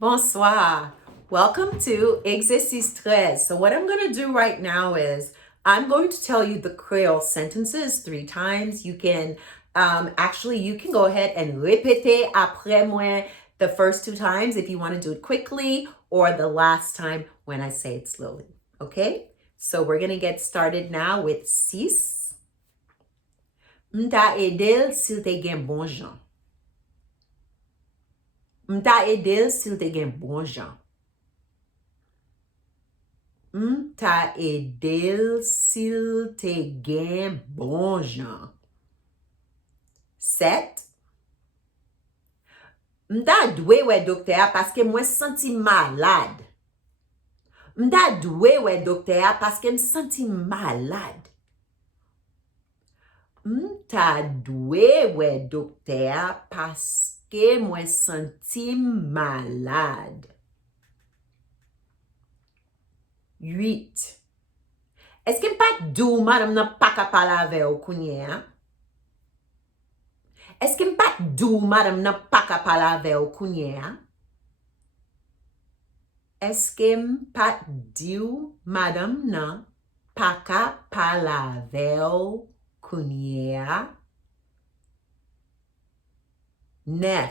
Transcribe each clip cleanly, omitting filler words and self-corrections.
Bonsoir. Welcome to Exercice 13. So what I'm going to do right now is I'm going to tell you the Creole sentences 3 times. You can you can go ahead and répéter après moi the first 2 times if you want to do it quickly, or the last time when I say it slowly. Okay? So we're going to get started now with 6. M'ta edel s'il te gen bon jan. M'ta edel s'il te gen bon jan. M'ta edel s'il te gen bon jan. 7. M'ta dwe we dokter paske mwen senti malade. M'ta dwe we dokter paske m senti malade. M'ta dwe we dokter paske mwen senti malade. 8. Eske m pa dou madame nan pa ka pala ave ou kounye, hein? Eske m pa dou madame nan pa ka pala ave ou kounye, hein? Eske m pa dou madame nan pa ka pala ave ou kounye, hein? 9.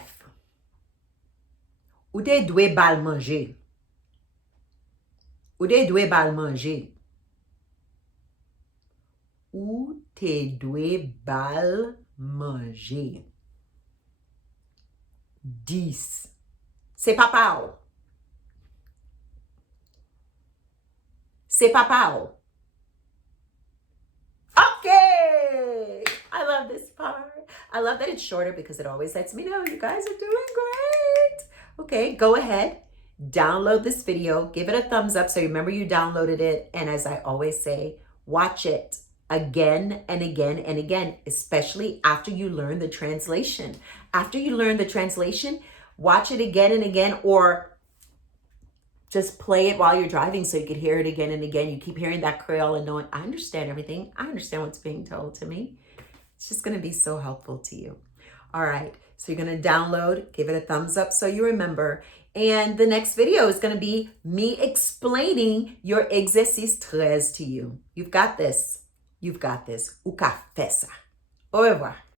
Ou te dwe bal manje. Ou te dwe bal manje. Ou te dwe bal manje. 10. Se papa ou. Se papa ou. Okay! I love this part. I love that it's shorter because it always lets me know you guys are doing great. Okay, go ahead. Download this video. Give it a thumbs up so you remember you downloaded it. And as I always say, watch it again and again and again, especially after you learn the translation. After you learn the translation, watch it again and again, or just play it while you're driving so you could hear it again and again. You keep hearing that Creole and knowing, I understand everything. I understand what's being told to me. It's just going to be so helpful to you. All right, so you're going to download, give it a thumbs up so you remember. And the next video is going to be me explaining your exercice 13 to you. You've got this. You've got this. Ou ka fè sa. Au revoir.